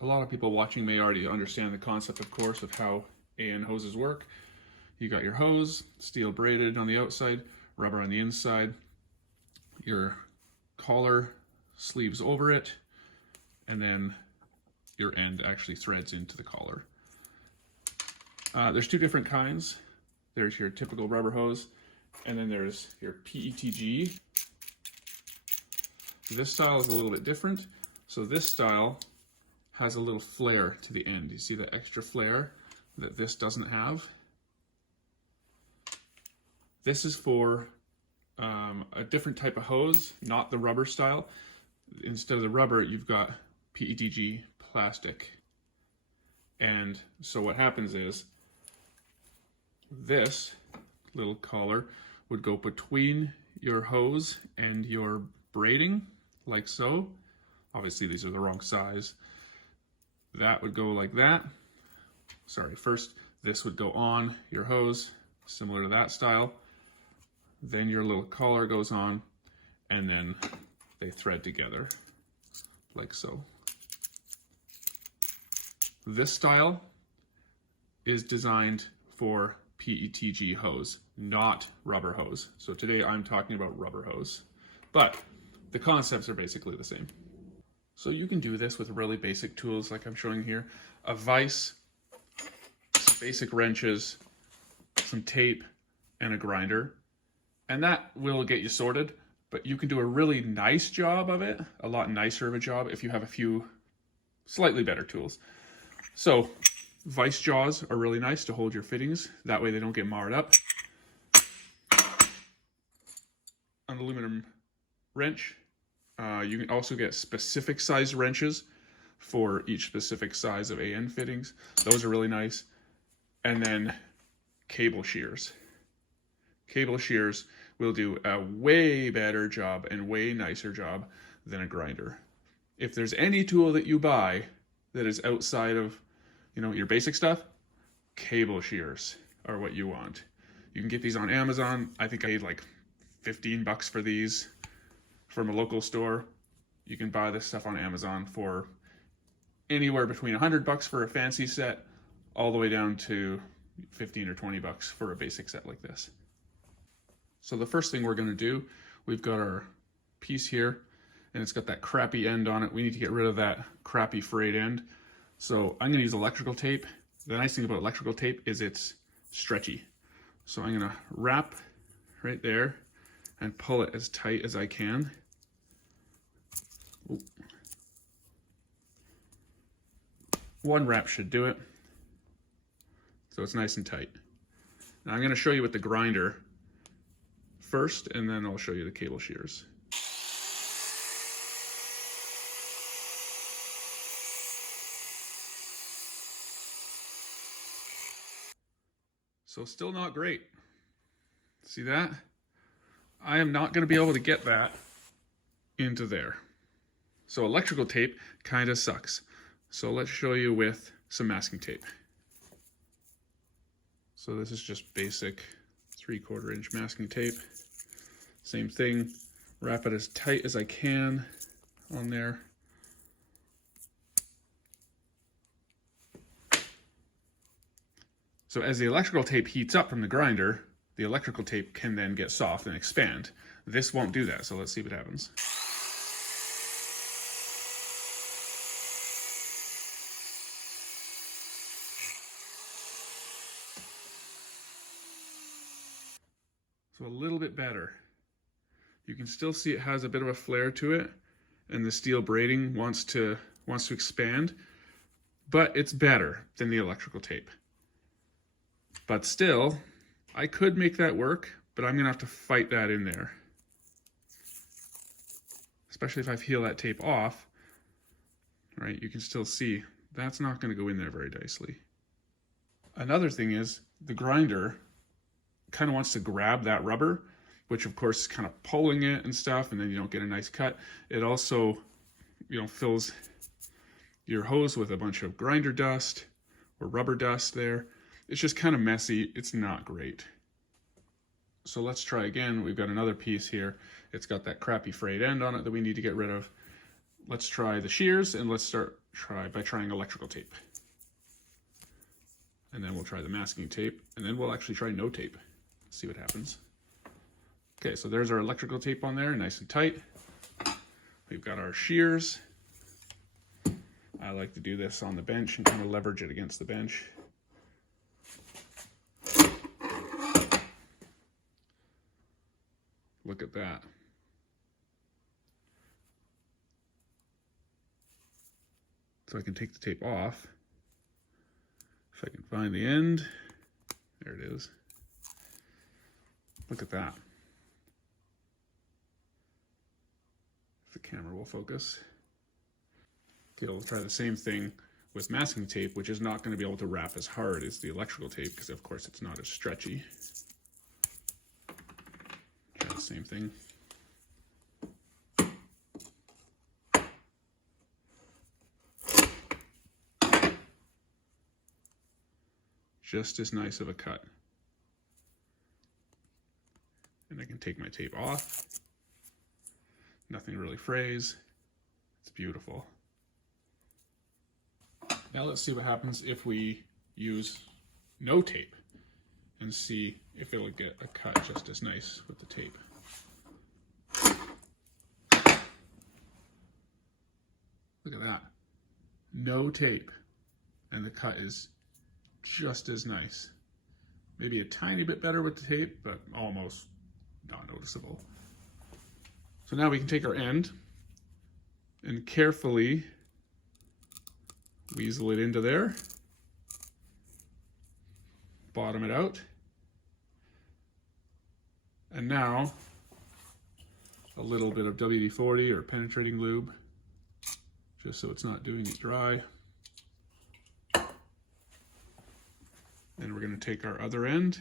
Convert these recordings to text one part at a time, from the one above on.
A lot of people watching may already understand the concept, of course, of how AN hoses work. You got your hose, steel braided on the outside, rubber on the inside, your collar sleeves over it, and then your end actually threads into the collar. There's two different kinds. There's your typical rubber hose, and then there's your PETG. This style is a little bit different. So this style has a little flare to the end. You see the extra flare that this doesn't have? This is for a different type of hose, not the rubber style. Instead of the rubber, you've got PETG plastic. And so what happens is this little collar would go between your hose and your braiding, like so. Obviously these are the wrong size. That would go like that. Sorry, first this would go on your hose, similar to that style. Then your little collar goes on, and then they thread together, like so. This style is designed for PETG hose, not rubber hose. So today I'm talking about rubber hose, but the concepts are basically the same. So you can do this with really basic tools like I'm showing here. A vise, some basic wrenches, some tape, and a grinder. And that will get you sorted, but you can do a really nice job of it, a lot nicer of a job if you have a few slightly better tools. So vise jaws are really nice to hold your fittings. That way they don't get marred up. An aluminum wrench. You can also get specific size wrenches for each specific size of AN fittings. Those are really nice. And then cable shears. Cable shears will do a way better job and way nicer job than a grinder. If there's any tool that you buy that is outside of, your basic stuff, cable shears are what you want. You can get these on Amazon. I think I paid like 15 bucks for these from a local store. You can buy this stuff on Amazon for anywhere between 100 bucks for a fancy set all the way down to 15 or 20 bucks for a basic set like this. So the first thing we're going to do, we've got our piece here and it's got that crappy end on it. We need to get rid of that crappy frayed end. So I'm going to use electrical tape. The nice thing about electrical tape is it's stretchy. So I'm going to wrap right there and pull it as tight as I can. Ooh. One wrap should do it. So it's nice and tight. Now I'm going to show you with the grinder first, and then I'll show you the cable shears. So still not great. See that? I am not going to be able to get that into there. So electrical tape kind of sucks. So let's show you with some masking tape. So this is just basic 3/4 inch masking tape. Same thing, wrap it as tight as I can on there. So as the electrical tape heats up from the grinder, the electrical tape can then get soft and expand. This won't do that, so let's see what happens. So a little bit better. You can still see it has a bit of a flare to it, and the steel braiding wants to expand, but it's better than the electrical tape. But still, I could make that work, but I'm gonna have to fight that in there. Especially if I peel that tape off, right? You can still see that's not gonna go in there very nicely. Another thing is the grinder kind of wants to grab that rubber, which of course is kind of pulling it and stuff, and then you don't get a nice cut. It also, fills your hose with a bunch of grinder dust or rubber dust there. It's just kind of messy. It's not great. So let's try again. We've got another piece here. It's got that crappy frayed end on it that we need to get rid of. Let's try the shears and let's start by trying electrical tape. And then we'll try the masking tape, and then we'll actually try no tape. See what happens. Okay, so there's our electrical tape on there, nice and tight. We've got our shears. I like to do this on the bench and kind of leverage it against the bench. Look at that. So I can take the tape off. If I can find the end, there it is. Look at that. If the camera will focus. Okay, we'll try the same thing with masking tape, which is not going to be able to wrap as hard as the electrical tape because of course it's not as stretchy. Try the same thing. Just as nice of a cut. And I can take my tape off. Nothing really frays. It's beautiful. Now let's see what happens if we use no tape and see if it'll get a cut just as nice with the tape. Look at that. No tape. And the cut is just as nice. Maybe a tiny bit better with the tape, but almost not noticeable. So now we can take our end and carefully weasel it into there, bottom it out, and now a little bit of WD-40 or penetrating lube, just so it's not doing it dry. Then we're going to take our other end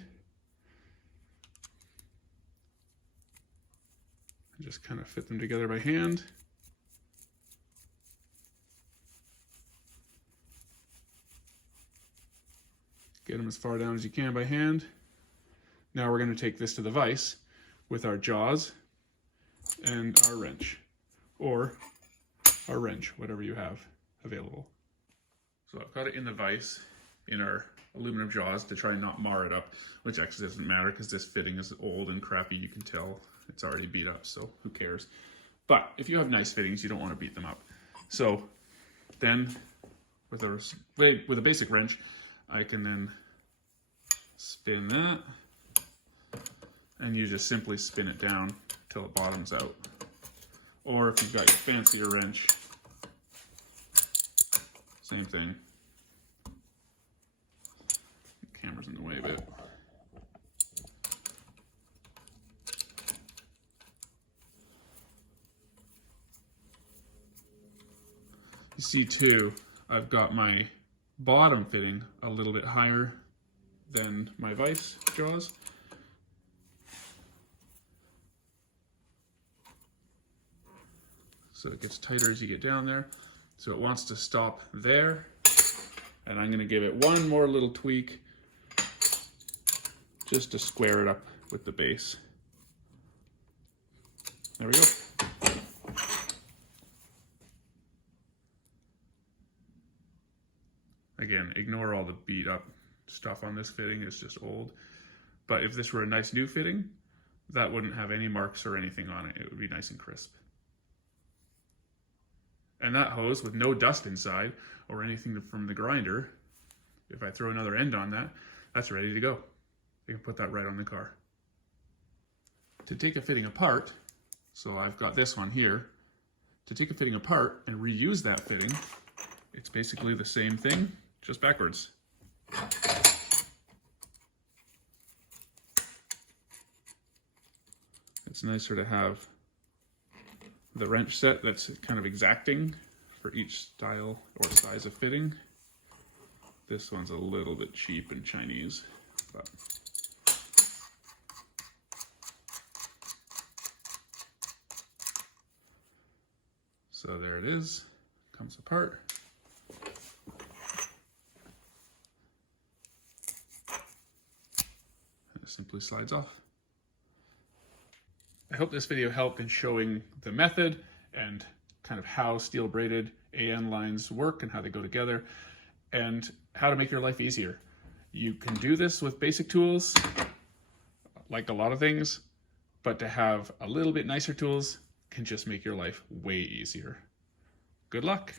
and just kind of fit them together by hand. Get them as far down as you can by hand. Now we're going to take this to the vise with our jaws and our wrench, or our wrench, whatever you have available. So I've got it in the vise in our aluminum jaws to try and not mar it up, which actually doesn't matter because this fitting is old and crappy. You can tell it's already beat up, so who cares? But if you have nice fittings, you don't want to beat them up. So then with a basic wrench, I can then spin that, and you just simply spin it down till it bottoms out. Or if you've got your fancier wrench, same thing. The camera's in the way a bit. You see too, I've got my bottom fitting a little bit higher than my vise jaws. So it gets tighter as you get down there. So it wants to stop there. And I'm going to give it one more little tweak just to square it up with the base. There we go. Again, ignore all the beat up stuff on this fitting, it's just old. But if this were a nice new fitting, that wouldn't have any marks or anything on it. It would be nice and crisp. And that hose with no dust inside or anything from the grinder, if I throw another end on that, that's ready to go. You can put that right on the car. To take a fitting apart, so I've got this one here, to take a fitting apart and reuse that fitting, it's basically the same thing, just backwards. It's nicer to have the wrench set that's kind of exacting for each style or size of fitting. This one's a little bit cheap and Chinese, but so there it is, comes apart. And it simply slides off. I hope this video helped in showing the method and kind of how steel braided AN lines work and how they go together, and how to make your life easier. You can do this with basic tools, like a lot of things, but to have a little bit nicer tools can just make your life way easier. Good luck.